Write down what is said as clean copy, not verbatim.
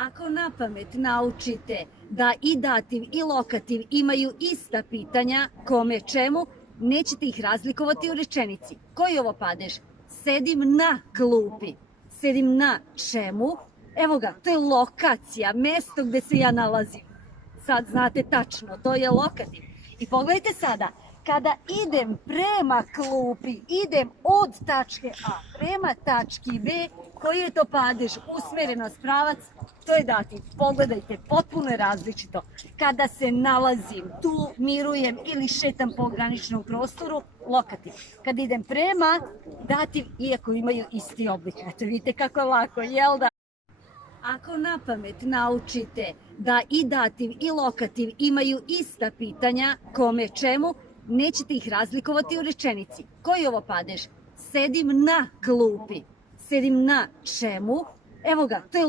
Ako na pamet naučite da i dativ i lokativ imaju ista pitanja, kome, čemu, nećete ih razlikovati u rečenici. Koji je ovo padež? Sedim na klupi. Sedim na čemu? Evo ga, to je lokacija, mesto gde se ja nalazim. Sad znate tačno, to je lokativ. I pogledajte sada, kada idem prema klupi, idem od tačke A prema tački B, koji je to padež, usmerenost, pravac, to je dativ. Pogledajte, potpuno je različito. Kada se nalazim, tu mirujem ili šetam po graničnom prostoru, lokativ. Kada idem prema, dativ, iako imaju isti oblik. Eto, vidite kako je lako, jel da? Ako na pamet naučite da i dativ i lokativ imaju ista pitanja, kome, čemu, nećete ih razlikovati u rečenici. Koji je ovo padež? Sedim na klupi. Sedim na čemu? Evo ga, to je